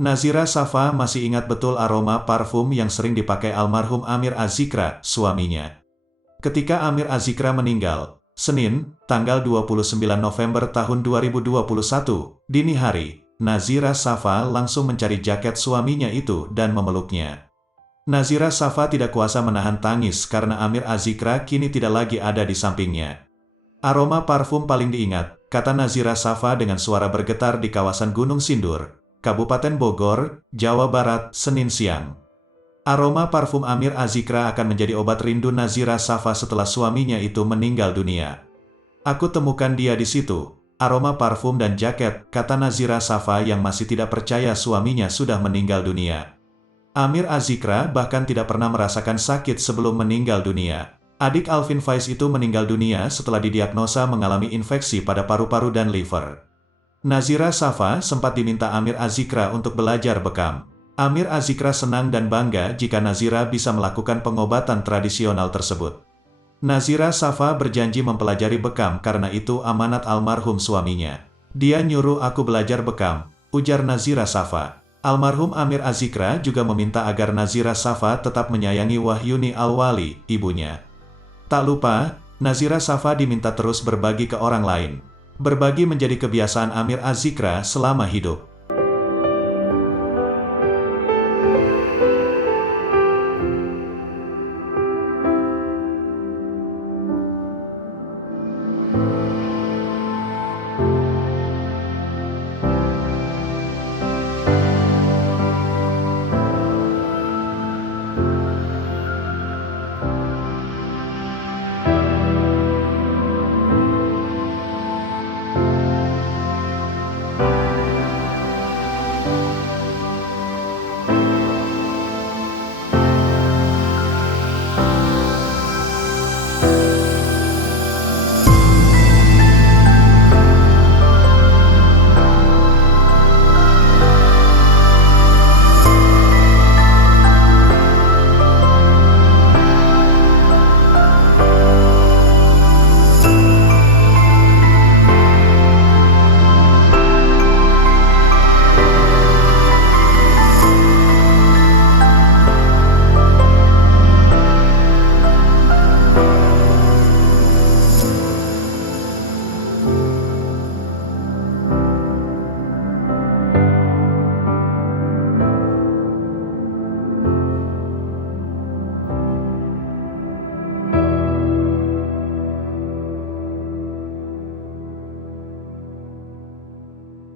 Nazira Safa masih ingat betul aroma parfum yang sering dipakai almarhum Amir Az-Zikra, suaminya. Ketika Amir Az-Zikra meninggal, Senin, tanggal 29 November tahun 2021, dini hari, Nazira Safa langsung mencari jaket suaminya itu dan memeluknya. Nazira Safa tidak kuasa menahan tangis karena Amir Az-Zikra kini tidak lagi ada di sampingnya. Aroma parfum paling diingat, kata Nazira Safa dengan suara bergetar di kawasan Gunung Sindur, Kabupaten Bogor, Jawa Barat, Senin siang. Aroma parfum Amir Az-Zikra akan menjadi obat rindu Nazira Safa setelah suaminya itu meninggal dunia. Aku temukan dia di situ, aroma parfum dan jaket, kata Nazira Safa yang masih tidak percaya suaminya sudah meninggal dunia. Amir Az-Zikra bahkan tidak pernah merasakan sakit sebelum meninggal dunia. Adik Alvin Faiz itu meninggal dunia setelah didiagnosa mengalami infeksi pada paru-paru dan liver. Nazira Safa sempat diminta Amir Az-Zikra untuk belajar bekam. Amir Az-Zikra senang dan bangga jika Nazira bisa melakukan pengobatan tradisional tersebut. Nazira Safa berjanji mempelajari bekam karena itu amanat almarhum suaminya. Dia nyuruh aku belajar bekam, ujar Nazira Safa. Almarhum Amir Az-Zikra juga meminta agar Nazira Safa tetap menyayangi Wahyuni Al-Wali, ibunya. Tak lupa, Nazira Safa diminta terus berbagi ke orang lain. Berbagi menjadi kebiasaan Amir Az-Zikra selama hidup.